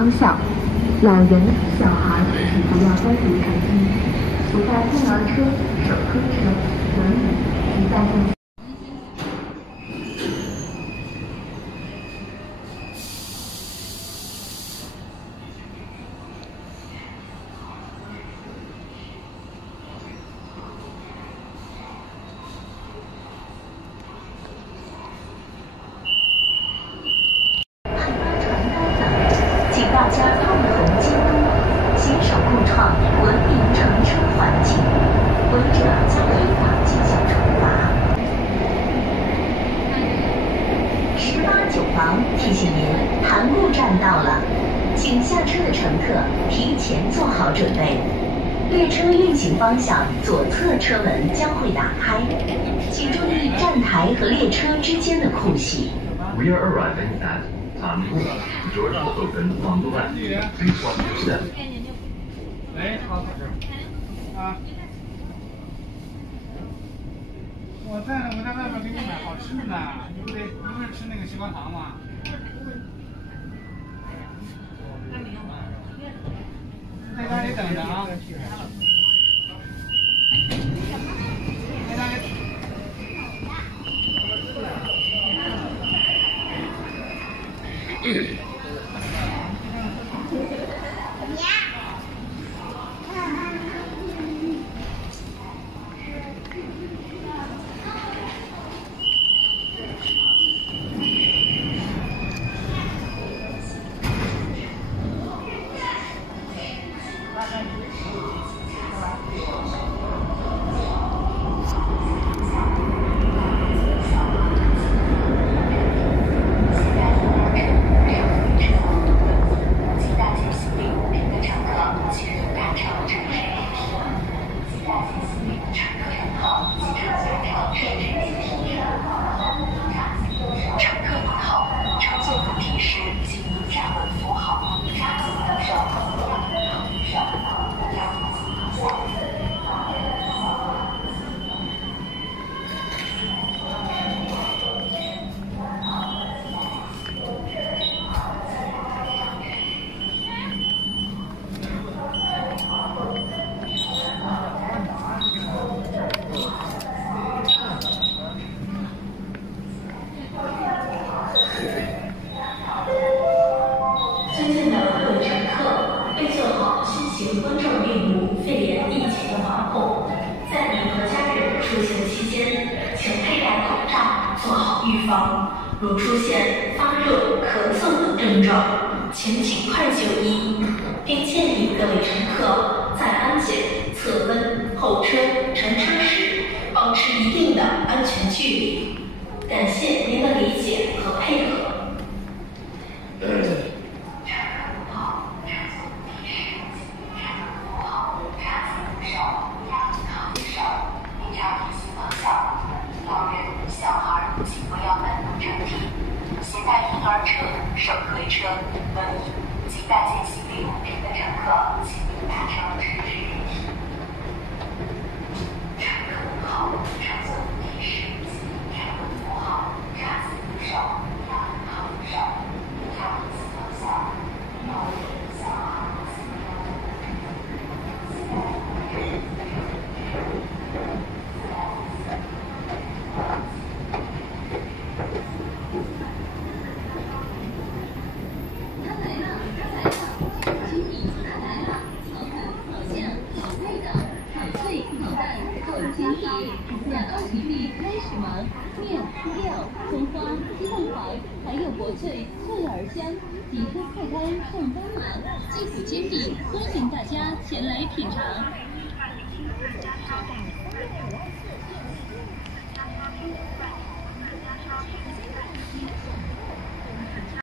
方向。老人、小孩请不要单独乘机。不在婴儿车、手推车、轮椅及在线。大家共同监督，携手共创文明乘车环境，违者将依法进行处罚。18-9房提醒您，盘固站到了，请下车的乘客提前做好准备。列车运行方向左侧车门将会打开，请注意站台和列车之间的空隙。We are arriving at Hanbu. The doors will open on the left. Please watch your step. 哎，好，啊，我在外面给你买好吃的呢，你不是吃那个西瓜糖吗？在家里等着啊。在家里。如出现发热、咳嗽等症状，请尽快就医，并建议各位乘客在安检、测温、候车、乘车时保持一定的安全距离。感谢您的理解和配合。婴儿车、手推车、轮椅及带进行李物品的乘客，请勿搭乘直至电梯。乘客问号，乘坐提示：乘客符号，叉子扶手，压靠扶手，插椅子方向，老人、小孩请勿搭面、料、葱花、鸡蛋黄，还有薄脆、脆而香，几颗菜单上班马，鸡脯煎饼，欢迎大家前来品尝。